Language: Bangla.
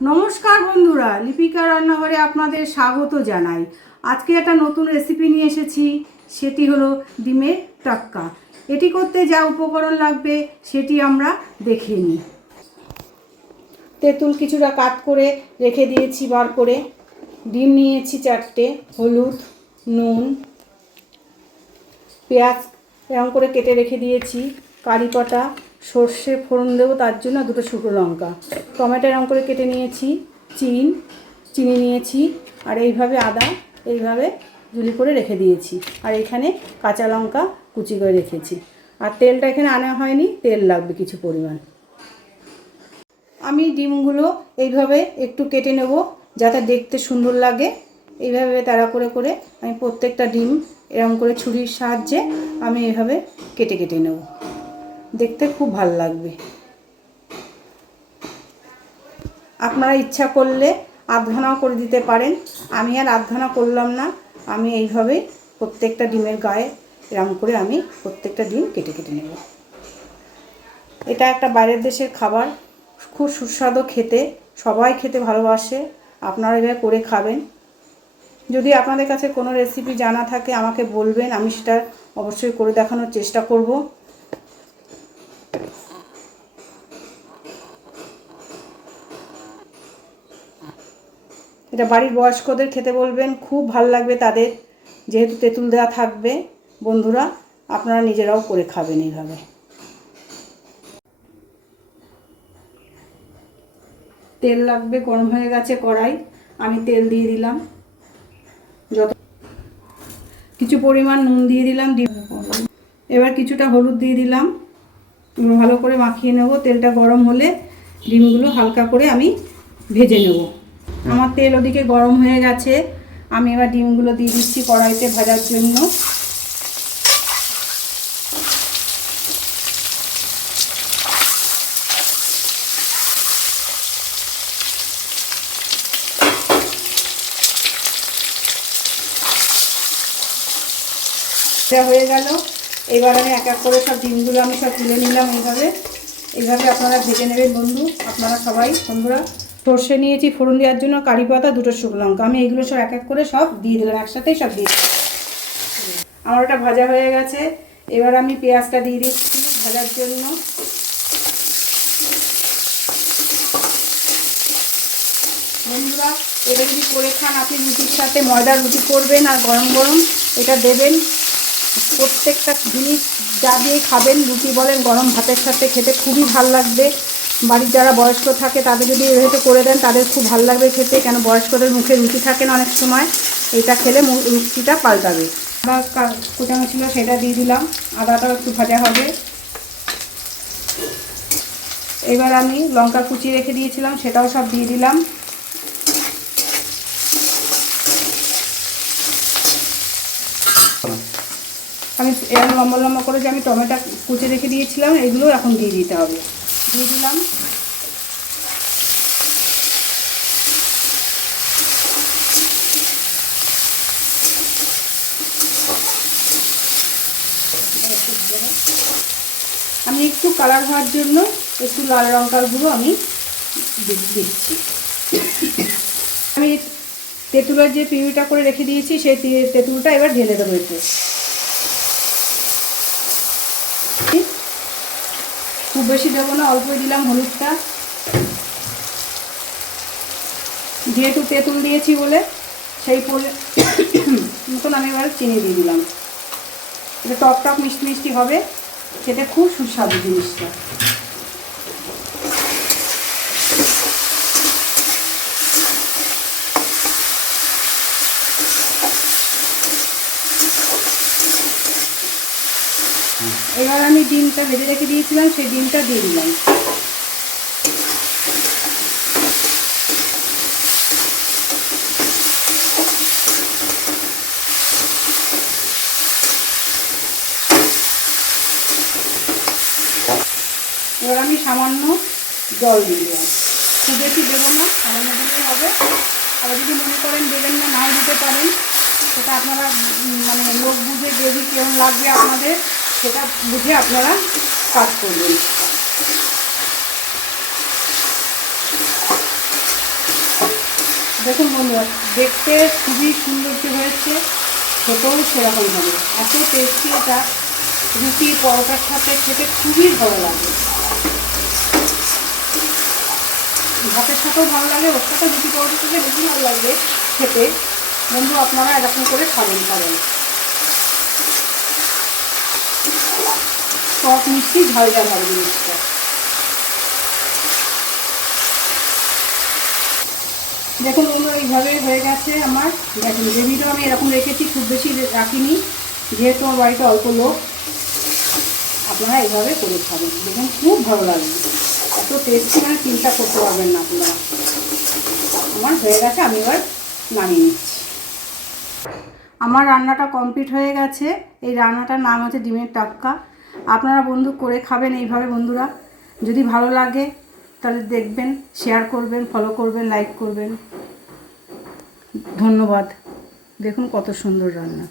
নমস্কার বন্ধুরা, লিপিকা রান্নাঘরে আপনাদের স্বাগত জানাই। আজকে একটা নতুন রেসিপি নিয়ে এসেছি, সেটি হলো ডিমের টাক্কা। এটি করতে যা উপকরণ লাগবে সেটি আমরা দেখে নিই। তেঁতুল কিছুটা কাট করে রেখে দিয়েছি বার করে। ডিম নিয়েছি 4টে, হলুদ, নুন, পেঁয়াজ এরকম করে কেটে রেখে দিয়েছি, কারি পাতা, সর্ষে ফোড়ন দেবো তার জন্য 2টো শুকনো লঙ্কা, টমেটো এরকম করে কেটে নিয়েছি, চিনি নিয়েছি, আর এইভাবে আদা এইভাবে জুলি করে রেখে দিয়েছি, আর এখানে কাঁচা লঙ্কা কুচি করে রেখেছি। আর তেলটা এখানে আনা হয়নি, তেল লাগবে কিছু পরিমাণ। আমি ডিমগুলো এইভাবে একটু কেটে নেব যাতে দেখতে সুন্দর লাগে। এইভাবে তাড়া করে করে আমি প্রত্যেকটা ডিম এরকম করে ছুরির সাহায্যে আমি এইভাবে কেটে কেটে নেব, দেখতে খুব ভালো লাগবে। আপনারা ইচ্ছা করলে আধখানাও করে দিতে পারেন, আমি আর আধখানা করলাম না। আমি এইভাবে প্রত্যেকটা ডিমের গায়ে এরকম করে আমি প্রত্যেকটা ডিম কেটে কেটে নেব। এটা একটা বাইরের দেশের খাবার, খুব সুস্বাদু খেতে, সবাই খেতে ভালোবাসে। আপনারা এভাবে করে খাবেন। যদি আপনাদের কাছে কোনো রেসিপি জানা থাকে আমাকে বলবেন, আমি সেটা অবশ্যই করে দেখানোর চেষ্টা করব। এটা বাড়ির বয়স্কদের খেতে বলবেন, খুব ভালো লাগবে তাদের, যেহেতু তেঁতুল দেওয়া থাকবে। বন্ধুরা আপনারা নিজেরাও করে খাবেন এইভাবে। তেল লাগবে, গরম হয়ে গেছে কড়াই, আমি তেল দিয়ে দিলাম, যত কিছু পরিমাণ নুন দিয়ে দিলাম, এবার কিছুটা হলুদ দিয়ে দিলাম, ভালো করে মাখিয়ে নেব। তেলটা গরম হলে ডিমগুলো হালকা করে আমি ভেজে নেব। আমার তেল ওদিকে গরম হয়ে গেছে, আমি এবার ডিমগুলো দিয়ে দিচ্ছি কড়াইতে ভাজার জন্য। এটা হয়ে গেল, এবার আমি এক এক করে সব ডিমগুলো আমি সব তুলে নিলাম। এইভাবে আপনারা ভেজে নেবেন বন্ধু, আপনারা সবাই। বন্ধুরা সর্ষে নিয়েছি ফোড়ন দেওয়ার জন্য, কারি পাতা, 2টো শুকনো লঙ্কা, আমি এইগুলো সব এক এক করে সব দিয়ে দিলাম, একসাথেই সব দিয়ে দিলাম। আমার ওটা ভাজা হয়ে গেছে, এবার আমি পেঁয়াজটা দিয়ে দিচ্ছি ভাজার জন্য। বন্ধুরা এটা যদি করে খান, আপনি রুটির সাথে ময়দার রুটি করবেন আর গরম গরম এটা দেবেন। প্রত্যেকটা জিনিস যা দিয়ে খাবেন, রুটি বলেন গরম ভাতের সাথে খেতে খুবই ভালো লাগবে। বাড়ির যারা বয়স্ক থাকে তাদের যদি এভাবে করে দেন তাদের খুব ভালো লাগবে খেতে, কেন বয়স্কদের মুখে রুটি থাকে না অনেক সময়, এটা খেলে রুটিটা পাল্টাবে। আদা কুচানো ছিল সেটা দিয়ে দিলাম, আদাটাও একটু ভাজা হবে। এবার আমি লঙ্কা কুচি রেখে দিয়েছিলাম সেটাও সব দিয়ে দিলাম। আমি এরকম লম্বা লম্বা করে যে আমি টমেটো কুচি রেখে দিয়েছিলাম এগুলো এখন দিয়ে দিতে হবে, দিয়ে দিলাম। আমি একটু কালার হওয়ার জন্য একটু লাল লঙ্কার গুঁড়ো আমি দিচ্ছি। আমি তেঁতুলের যে পিউরিটা করে রেখে দিয়েছি সেই তেঁতুলটা এবার ঢেলে দেবো এতে। খুব বেশি দেবো না, অল্পই দিলাম হলুদটা, যেহেতু তেঁতুল দিয়েছি বলে সেই মতন আমি এবার চিনি দিয়ে দিলাম। এটা টক টক মিষ্টি মিষ্টি হবে, খেতে খুব সুস্বাদু জিনিসটা। এবার আমি ডিমটা ভেজে রেখে দিয়েছিলাম সেই ডিমটা দিয়ে দিলাম। এবার আমি সামান্য জল দিয়ে দিলাম, খুব বেশি দেবো না, সামান্য দিলেই হবে। আবার যদি মনে করেন দেবেন না, নাও দিতে পারেন, সেটা আপনারা মানে লোক বুঝে গ্রেভি কেমন লাগবে আপনাদের সেটা বুঝে আপনারা কাজ করবেন। দেখুন বন্ধুরা, দেখতে খুবই সৌন্দর্য হয়েছে, খেতেও সেরকম হবে। এত টেস্টি, এটা রুটি পরোটার সাথে খেতে খুবই ভালো লাগে, ভাতের সাথেও ভালো লাগে, ওর সাথে রুটি পরোটার সাথে বেশি ভালো লাগবে খেতে। বন্ধু আপনারা এরকম করে খাবেন। টক মিষ্টি ঝাল ঝাল হবে জিনিসটা। দেখুন বন্ধু, এইভাবেই হয়ে গেছে আমার। দেখুন গ্রেভিটাও আমি এরকম রেখেছি, খুব বেশি রাখিনি, যেহেতু আমার বাড়িতে অল্প লোক। আপনারা এইভাবে করে খাবেন, দেখুন খুব ভালো লাগবে, এত টেস্টি মানে চিন্তা করতে পারবেন না আপনারা। আমার হয়ে গেছে, আমি এবার নামিয়ে নিচ্ছি। আমার রান্নাটা কমপ্লিট হয়ে গেছে। এই রান্নাটার নাম হচ্ছে ডিমের টাক্কা। আপনারা বন্ধু করে খাবেন এইভাবে বন্ধুরা। যদি ভালো লাগে তাহলে দেখবেন, শেয়ার করবেন, ফলো করবেন, লাইক করবেন। ধন্যবাদ। দেখুন কত সুন্দর রান্না।